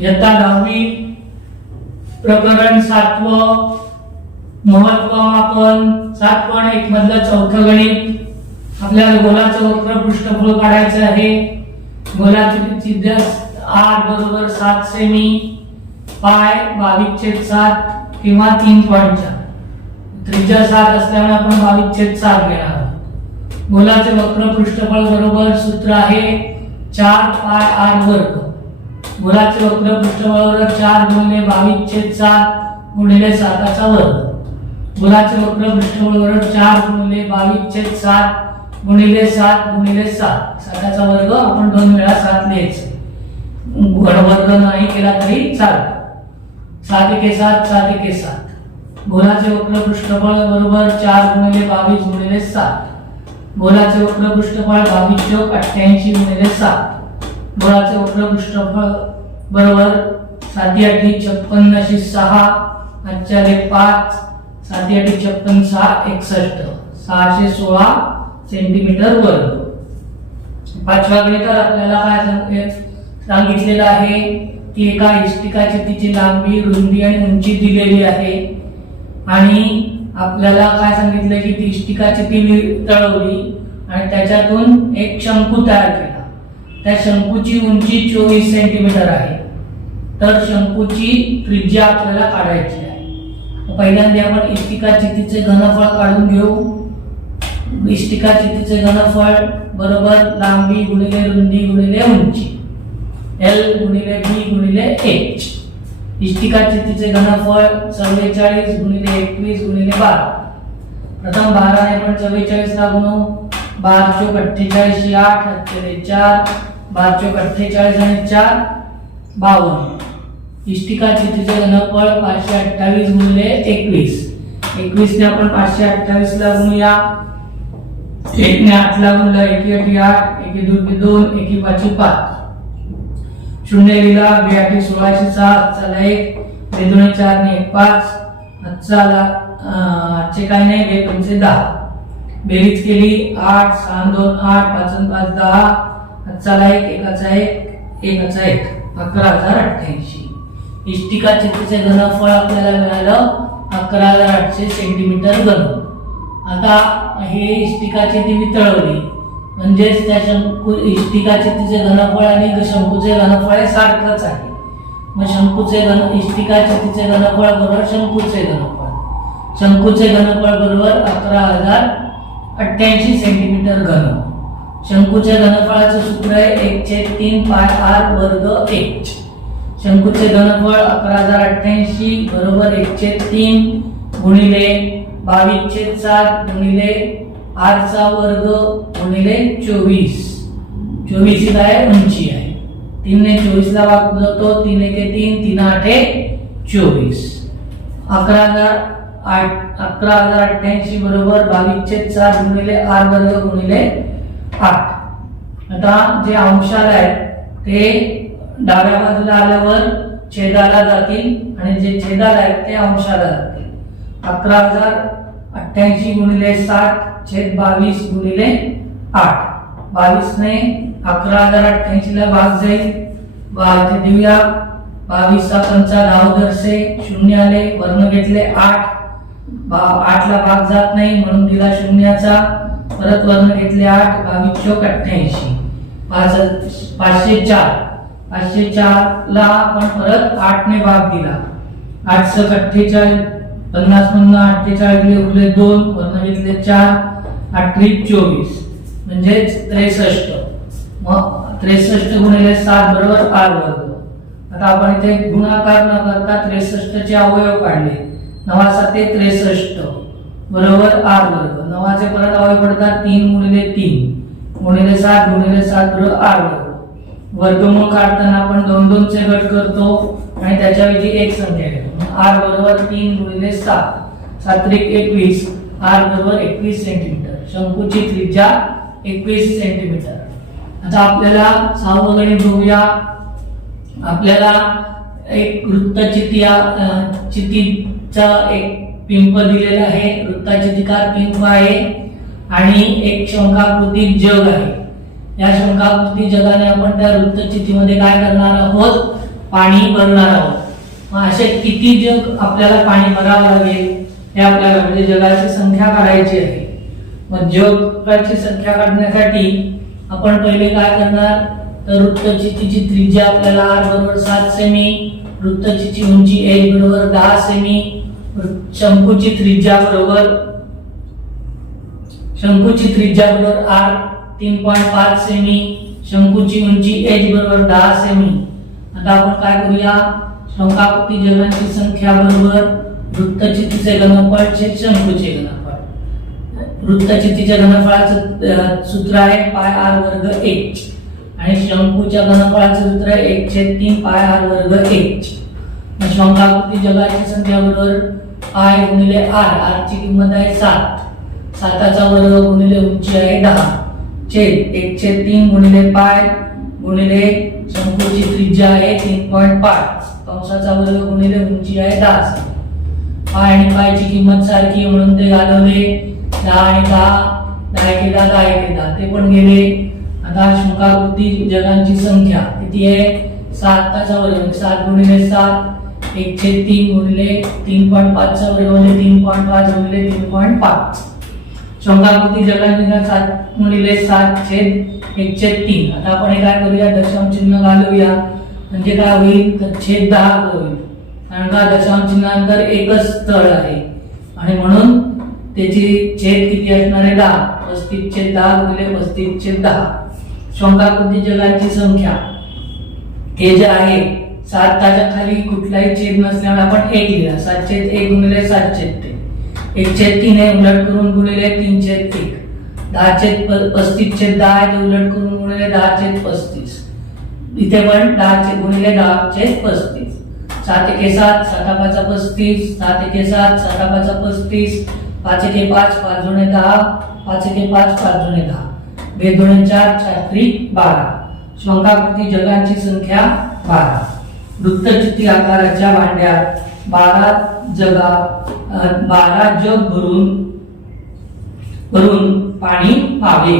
इयत्ता 10वी प्रकरण 7व महत्त्वमापन 7.1 मधलं चौथं गणित। आपल्याला गोलाचं वक्र पृष्ठफळ काढायचं आहे। गोलाची त्रिज्या r बरोबर 7 सेमी, पाय 22/7 किंवा 3.4। त्रिज्या 7 असल्यामुळे आपण 22/7 घेणार आहोत। गोलाचे वक्र पृष्ठफळ बरोबर सूत्र आहे 4 पाय r वर्ग। गोलाचे वक्र पृष्ठफळ 4 गुणिले 22/7 गुणिले 7चा वर्ग। गोलाचे वक्र पृष्ठफळ बरोबर 4 गुणिले 22/7 गुणिले 7 गुणिले 7चा वर्ग। आपण 2 वेळा 7 लिहायचं, घनवर्ग नाही केला तरी चालेल। 7 एके 7 7 एके 7। गोलाचे वक्र पृष्ठफळ बरोबर 4 गुणिले 22 गुणिले 7। गोलाचे वक्र पृष्ठफळ 22 + 88 गुणिले 7। गोलाचे वक्र पृष्ठफळ बरोबर 7 × 8 = 56 6 × 5 7 × 8 = 56 6 61 616 सेंटीमीटर वर्ग। पाचव्या गणितात आपल्याला काय सांगितलेलं आहे की एका इष्टिकाची तिची लांबी, रुंदी आणि उंची दिलेली आहे आणि आपल्याला काय सांगितलं की ती इष्टिकाची ती तळवली आणि त्याच्यातून एक शंकू तयार केला। त्या शंकूची उंची 24 सेंटीमीटर आहे। तर शंकूची त्रिज्या आपल्याला काढायची आहे। पहिल्यांदा आपण इष्टिकाचितीचे घनफळ काढून घेऊ। इष्टिकाचितीचे घनफळ बरोबर लांबी गुणिले रुंदी गुणिले उंची, L गुणिले B गुणिले H। इष्टिकाचितीचे घनफळ 44 गुणिले 21 गुणिले 12। प्रथम 12 ने आपण 44 ला गुणू। 12 × 48 8 4 12 × 48 आणि 4 52। इष्टिकाचितीचे घनफळ 528 गुणिले 21। 21 ने आपण 528 ला गुणूया। 1 ने 8 ला गुणलं 1 × 8 1 × 2 1 × 5 5। 0 लिहिला 2 × 8 16 7 चला 1 2 × 4 ने 5। चला आजचे काय नाही 2 × 5 10। बेरीज केली 8 6 2 8 5 5 10। चला 1 1 1 11088। इष्टिकाचितीचे घनफळ आपल्याला मिळालं 11800 सेंटीमीटर घन। आता हे इष्टिकाचिती वितळवली म्हणजेच त्या इष्टिकाचितीचे घनफळ आणि शंकूचे घनफळ सारखंच आहे। मग इष्टिकाचितीचे घनफळ बरोबर शंकूचे घनफळ। शंकूचे घनफळ बरोबर 11800 सेंटीमीटर घन। शंकूच्या घनफळाचं सूत्र आहे 1/3 पाय r वर्ग h। शंकूचे घनफळ 11800 बरोबर 1/3 गुणिले 22/7 गुणिले r चा वर्ग गुणिले 24। 24 ही काय उंची आहे। 3 ने 24 ला भाग जातो 3 एके 3 3 8 24। 11800 बरोबर 22/7 गुणिले r वर्ग गुणिले 8। आता जे अंशाला आहेत ते डाव्या बाजूला आल्यावर छेदाला जातील आणि जे छेदाला आहेत ते अंशाला जातील। 11800 गुणिले 60 छेद 22 गुणिले 8। 22 ने 11800 ला भाग जाईल। इथे देऊया 22 चा पंचा धावदर्शे 0 आले, वर्ण घेतले 8 8 ला भाग जात नाही म्हणून दिला 0चा, परत वर्ण घेतले 8 22 × 88 504 ला आपण परत 8 ने भाग दिला। 8 × 48 50 मधून 48 गेले 2 वर्ण घेतले 4 8 × 24 म्हणजे 63। मग 63 गुणिले 7 बरोबर r वर्ग। आता आपण इथे गुणाकार न करता 63 चे अवयव काढले। 9 × 7 = 63 बरोबर r वर्ग। 9 चे परत अवयव पडतात 3 गुणिले 3 गुणिले 7 गुणिले 7 बरोबर r वर्ग। वर्गमूळ काढताना आपण 2 2 चे गट करतो आणि त्याच्याऐवजी एक संख्या घेतो। r बरोबर 3 गुणिले 7 7 × 21 r बरोबर 21 सेंटीमीटर। शंकूची त्रिज्या 21 सेंटीमीटर। आता आपल्याला 6वं गणित बघूया। आपल्याला एक चितीचा एक पिंप दिलेला आहे, वृत्ताचितिकार पिंप आहे आणि एक शंखाकृती जग आहे। या शंखाकृती जगाने आपण त्या वृत्तचितीमध्ये काय करणार आहोत पाणी भरणार आहोत. मग असे किती जग आपल्याला पाणी भरावं लागेल हे आपल्याला म्हणजे जगाची संख्या काढायची आहे. मग जगाची संख्या काढण्यासाठी आपण पहिले काय करणार तर वृत्तचित्तीची त्रिज्या आपल्याला r बरोबर 7 सेमी, वृत्तचित्तीची उंची h बरोबर 10 सेमी, शंकूची त्रिज्या बरोबर r 3.5 सेमी, शंकूची उंची h बरोबर 10 सेमी. आता आपण काय करूया शंकाकृती जगांची संख्या बरोबर वृत्तचित्तीचे घनफळ छेद शंकूचे घनफळ. वृत्तचित्तीच्या घनफळाचं सूत्र आहे पाय r वर्ग h आणि शंकूच्या घनफळाचं सूत्र आहे 1/3 पाय r वर्ग h. शंकाकृती जगाची संख्या बरोबर पाय गुणिले r ची किंमत आहे 7, 7चा वर्ग गुणिले उंची आहे 10 छेद 1/3 गुणिले पाय गुणिले शंकूची त्रिज्या आहे 3.5 कंसाचा वर्ग गुणिले उंची आहे 10. पाय आणि पायची किंमत सारखी म्हणून ते घालवले 10 आणि 10 ते पण गेले. आता शंकाकृती जगांची संख्या किती आहे 7चा वर्ग 7 गुणिले 7 1/3 गुणिले 3.5 चा वर्ग म्हणजे 3.5 गुणिले 3.5. शंकाकृती जगांची संख्या 7 गुणिले 7 छेद 1/3. आता आपण हे काय करूया दशांश चिन्ह घालूया म्हणजे काय होईल तर छेद 10 होईल कारण का दशांश चिन्हानंतर एकच तळ आहे आणि म्हणून त्याची छेद किती असणार आहे 10. 35/10 गुणिले 35/10. शंकाकृती जगांची संख्या हे जे आहे 7च्या खाली कुठलाही छेद नसल्यामुळे आपण 1 लिहिला 7/1 गुणिले 7/3 1/3 हे उलट करून गुणिले 3/1 10/35/10 आहे उलट करून गुणिले 10/35 इथे पण 10 गुणिले 10/35 7 1 7 7 5 35 7 1 7 7 5 35 5 1 5 5 2 10 5 1 5 5 2 10 2 2 4 4 3 12. शंकाकृती जगांची संख्या 12. वृत्तचित्ती आकाराच्या भांड्यात 12 जग भरून पाणी व्हावे.